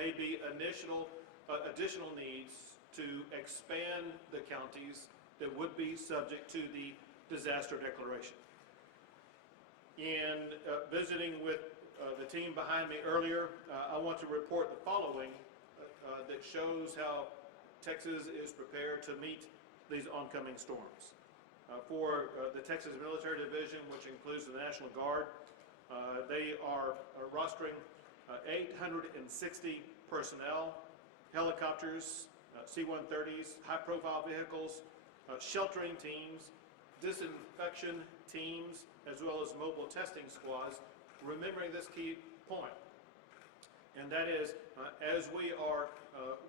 may be additional needs to expand the counties that would be subject to the disaster declaration. In visiting with the team behind me earlier, I want to report the following that shows how Texas is prepared to meet these oncoming storms. For the Texas Military Division, which includes the National Guard, they are rostering 860 personnel, helicopters, C-130s, high-profile vehicles, sheltering teams, disinfection teams, as well as mobile testing squads, remembering this key point. And that is, as we are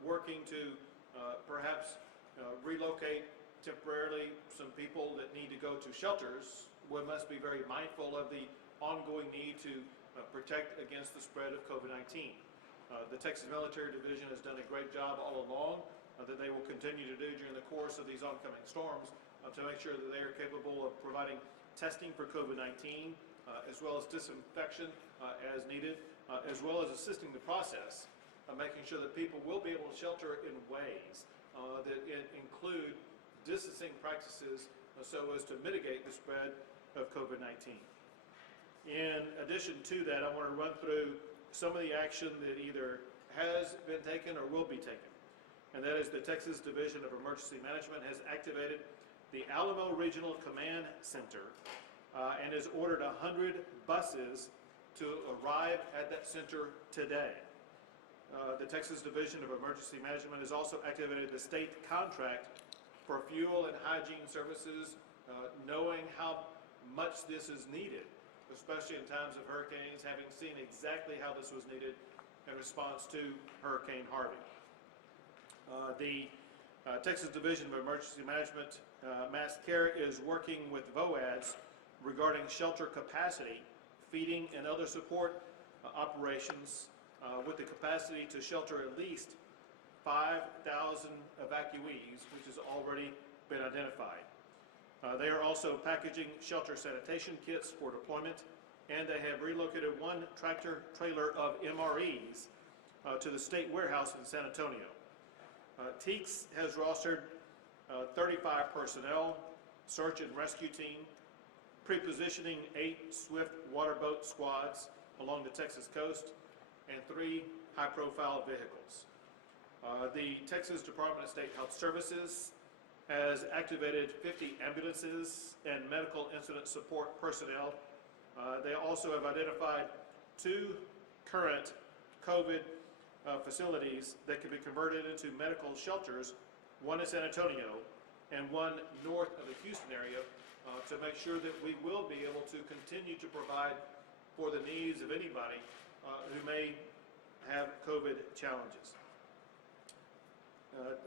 working to perhaps relocate temporarily some people that need to go to shelters, we must be very mindful of the ongoing need to protect against the spread of COVID-19. The Texas Military Division has done a great job all along that they will continue to do during the course of these oncoming storms to make sure that they are capable of providing testing for COVID-19 as well as disinfection as needed, as well as assisting the process of making sure that people will be able to shelter in ways that include distancing practices so as to mitigate the spread of COVID-19. In addition to that, I want to run through some of the action that either has been taken or will be taken. And that is the Texas Division of Emergency Management has activated the Alamo Regional Command Center and has ordered 100 buses to arrive at that center today. The Texas Division of Emergency Management has also activated the state contract for fuel and hygiene services, knowing how much this is needed, especially in times of hurricanes, having seen exactly how this was needed in response to Hurricane Harvey. The Texas Division of Emergency Management, Mass Care, is working with VOADS regarding shelter capacity, feeding, and other support operations with the capacity to shelter at least 5,000 evacuees, which has already been identified. They are also packaging shelter sanitation kits for deployment, and they have relocated one tractor trailer of MREs to the state warehouse in San Antonio. TEACS has rostered 35 personnel, search and rescue team, pre-positioning 8 swift water boat squads along the Texas coast, and 3 high-profile vehicles. The Texas Department of State Health Services has activated 50 ambulances and medical incident support personnel. They also have identified 2 current COVID facilities that can be converted into medical shelters, one in San Antonio and one north of the Houston area, to make sure that we will be able to continue to provide for the needs of anybody who may have COVID challenges.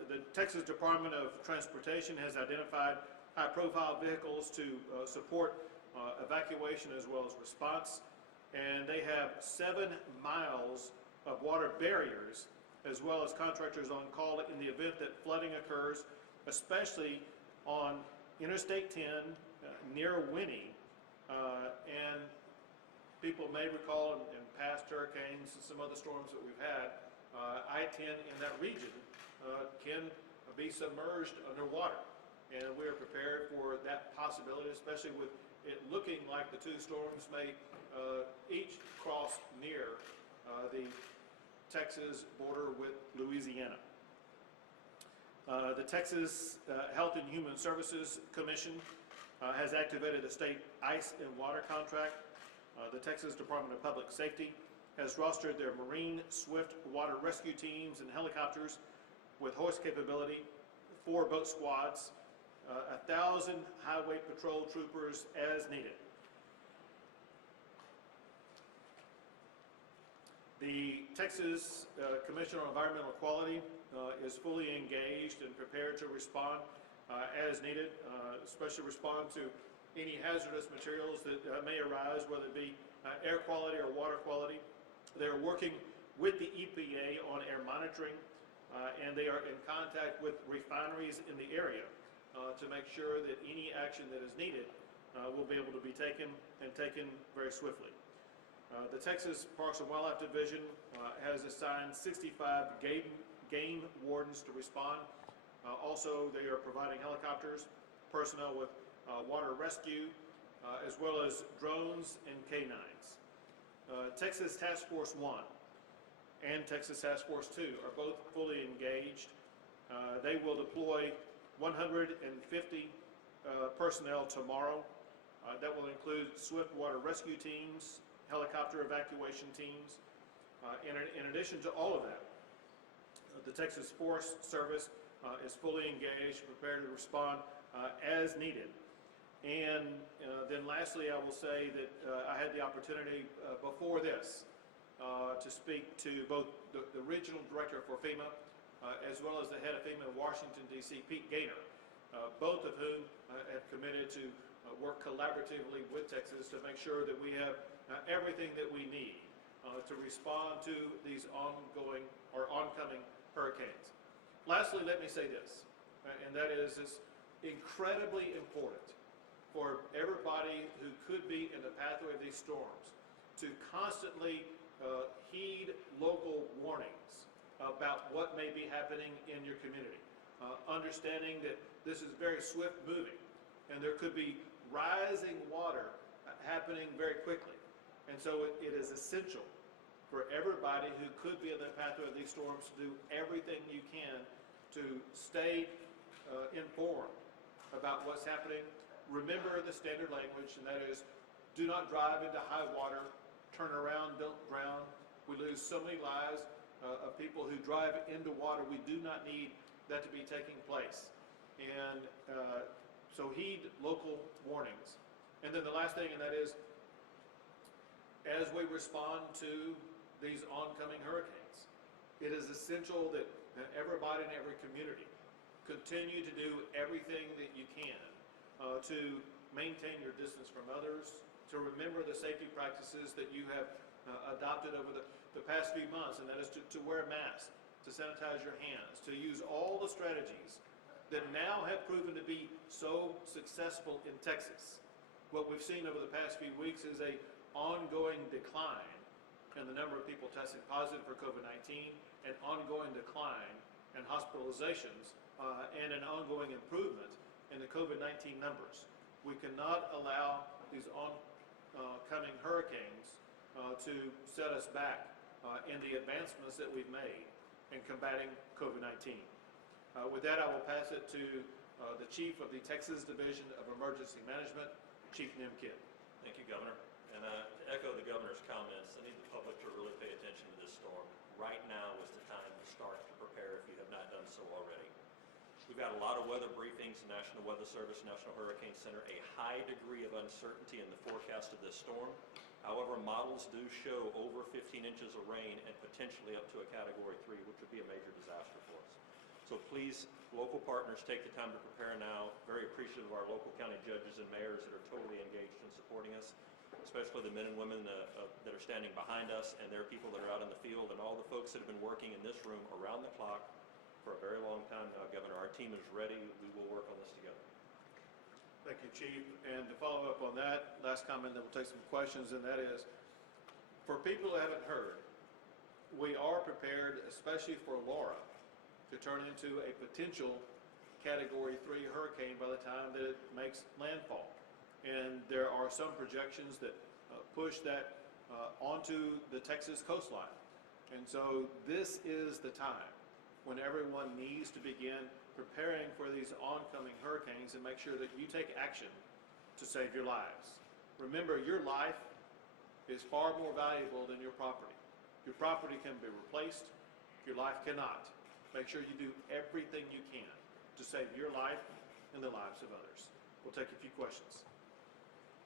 The Texas Department of Transportation has identified high-profile vehicles to support evacuation as well as response, and they have 7 miles of water barriers as well as contractors on call in the event that flooding occurs, especially on Interstate 10 near Winnie, and people may recall in past hurricanes and some other storms that we've had, I-10 in that region can be submerged underwater, and we are prepared for that possibility, especially with it looking like the 2 storms may each cross near the Texas border with Louisiana. The Texas Health and Human Services Commission has activated the state ice and water contract. The Texas Department of Public Safety has rostered their Marine Swift water rescue teams and helicopters with hoist capability, 4 boat squads, 1,000 highway patrol troopers as needed. The Texas Commission on Environmental Quality is fully engaged and prepared to respond as needed, especially respond to any hazardous materials that may arise, whether it be air quality or water quality. They are working with the EPA on air monitoring, and they are in contact with refineries in the area to make sure that any action that is needed will be able to be taken, and taken very swiftly. The Texas Parks and Wildlife Division has assigned 65 game wardens to respond. Also, they are providing helicopters, personnel with water rescue, as well as drones and canines. Texas Task Force 1 and Texas Task Force 2 are both fully engaged. They will deploy 150 personnel tomorrow. That will include swift water rescue teams, helicopter evacuation teams. In addition to all of that, the Texas Forest Service is fully engaged, prepared to respond as needed. And then lastly, I will say that I had the opportunity before this to speak to both the regional director for FEMA as well as the head of FEMA in Washington, D.C., Pete Gaynor, both of whom have committed to work collaboratively with Texas to make sure that we have everything that we need to respond to these ongoing or oncoming hurricanes. Lastly, let me say this, and that is it's incredibly important for everybody who could be in the pathway of these storms to constantly heed local warnings about what may be happening in your community, understanding that this is very swift moving and there could be rising water happening very quickly. And so it is essential for everybody who could be in the pathway of these storms to do everything you can to stay informed about what's happening. Remember the standard language, and that is, do not drive into high water, turn around, don't drown. We lose so many lives of people who drive into water. We do not need that to be taking place. And so heed local warnings. And then the last thing, and that is, as we respond to these oncoming hurricanes, it is essential that everybody in every community continue to do everything that you can to maintain your distance from others, to remember the safety practices that you have adopted over the past few months, and that is to wear a mask, to sanitize your hands, to use all the strategies that now have proven to be so successful in Texas. What we've seen over the past few weeks is an ongoing decline in the number of people testing positive for COVID-19, an ongoing decline in hospitalizations, and an ongoing improvement in the COVID-19 numbers. We cannot allow these oncoming hurricanes to set us back in the advancements that we've made in combating COVID-19. With that, I will pass it to the Chief of the Texas Division of Emergency Management, Chief Nim Kidd. Thank you, Governor. And to echo the Governor's comments, I need the public to really pay attention to this storm. Right now is the time to start to prepare if you have not done so already. We've got a lot of weather briefings, National Weather Service, National Hurricane Center, a high degree of uncertainty in the forecast of this storm. However, models do show over 15 inches of rain and potentially up to a Category 3, which would be a major disaster for us. So please, local partners, take the time to prepare now. Very appreciative of our local county judges and mayors that are totally engaged in supporting us, especially the men and women that are standing behind us, and their people that are out in the field, and all the folks that have been working in this room around the clock for a very long time now, Governor. Our team is ready. We will work on this together. Thank you, Chief. And to follow up on that, last comment, then we'll take some questions, and that is, for people who haven't heard, we are prepared, especially for Laura, to turn into a potential Category 3 hurricane by the time that it makes landfall. And there are some projections that push that onto the Texas coastline. And so this is the time when everyone needs to begin preparing for these oncoming hurricanes and make sure that you take action to save your lives. Remember, your life is far more valuable than your property. Your property can be replaced, your life cannot. Make sure you do everything you can to save your life and the lives of others. We'll take a few questions.